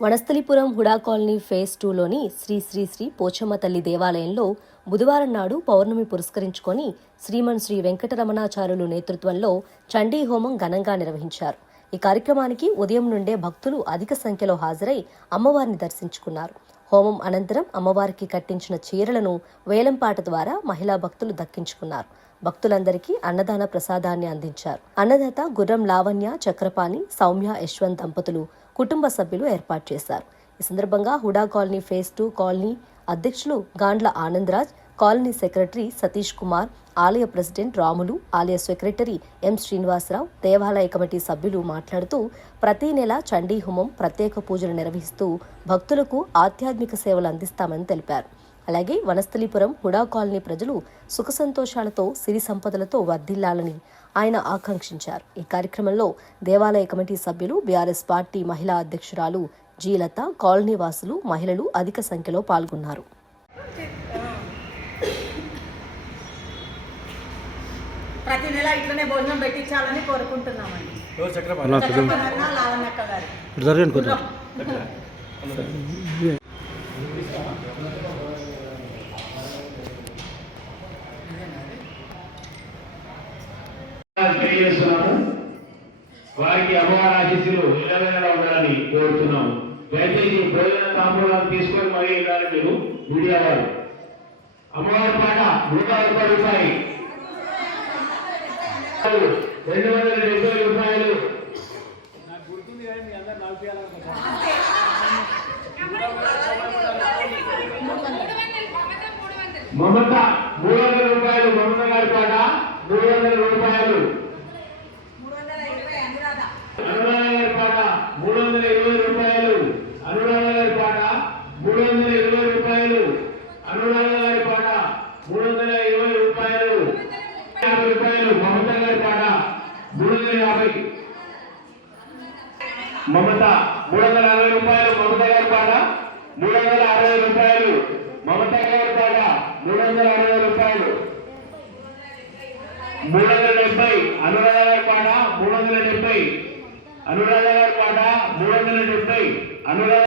Vanasthalipuram HUDA colony phase టూలోని శ్రీ శ్రీ శ్రీ పోచమ్మ తల్లి దేవాలయంలో బుధవారం నాడు పౌర్ణమి పురస్కరించుకొని శ్రీమన్ శ్రీ వెంకటరమణాచార్యులు నేతృత్వంలో చండీ హోమం ఘనంగా నిర్వహించారు. ఈ కార్యక్రమానికి ఉదయం నుండే భక్తులు అధిక సంఖ్యలో హాజరై అమ్మవారిని దర్శించుకున్నారు. హోమం అనంతరం అమ్మవారికి కట్టించిన చీరలను వేలంపాట ద్వారా మహిళా భక్తులు దక్కించుకున్నారు. భక్తులందరికీ అన్నదాన ప్రసాదాన్ని అందించారు. అన్నదాత గుర్రం లావణ్య చక్రపాణి సౌమ్య యశ్వంత్ దంపతులు కుటుంబ సభ్యులు ఏర్పాటు చేశారు. ఈ సందర్భంగా HUDA colony phase two colony అధ్యక్షులు గాండ్ల ఆనందరాజ్ కాలనీ సెక్రటరీ సతీష్ కుమార్ ఆలయ ప్రెసిడెంట్ రాములు ఆలయ సెక్రటరీ ఎం శ్రీనివాసరావు దేవాలయ కమిటీ సభ్యులు మాట్లాడుతూ ప్రతి నెల చండీ హోమం ప్రత్యేక పూజలు నిర్వహిస్తూ భక్తులకు ఆధ్యాత్మిక సేవలు అందిస్తామని తెలిపారు. అలాగే వనస్థలిపురం హుడా కాలనీ ప్రజలు సుఖ సంతోషాలతో సిరి సంపదలతో వర్ధిల్లాలని ఆయన ఆకాంక్షించారు. ఈ కార్యక్రమంలో దేవాలయ కమిటీ సభ్యులు బీఆర్ఎస్ పార్టీ మహిళా అధ్యక్షురాలు జీలత కాలనీ వాసులు మహిళలు అధిక సంఖ్యలో పాల్గొన్నారు. ప్రతి నెల ఇట్లనే భోజనం పెట్టించాలని కోరుకుంటున్నామండి. లావణ్యక్క గారు. తెలియజేస్తున్నాము వారికి అమ్మవారి ఆశీస్సులు నిలవేలా ఉండాలని కోరుతున్నాము. దయచేసి భోజన తాంబూలాలు తీసుకొని మరీ మీరు. మీడియా వారు. అమ్మవారి పాట నూట రూపాయి రెండు వందల డెబ్బై రూపాయలు. మమత మూడు వందల రూపాయలు మమత గారి పాట మూడు వందల రూపాయలు అనురాధ గారి పాట మూడు వందల ఇరవై రూపాయలు అనురాధ గారి పాట మూడు వందల ఇరవై రూపాయలు అనురాధ గారి పాట మూడు వందల ఇరవై రూపాయలు యాభై రూపాయలు మమత గారి పాట మూడు వందల యాభై మమత మూడు వందల అరవై రూపాయలు మమత గారి పాట మూడు వందల అరవై రూపాయలు మమత గారి పాట మూడు వందల అరవై రూపాయలు. మూడు వందల డెబ్బై అనురాధ గారి పాట మూడు వందల డెబ్బై. అనురాధ గారి పాట మూడు వందల డెబ్బై అనురాధ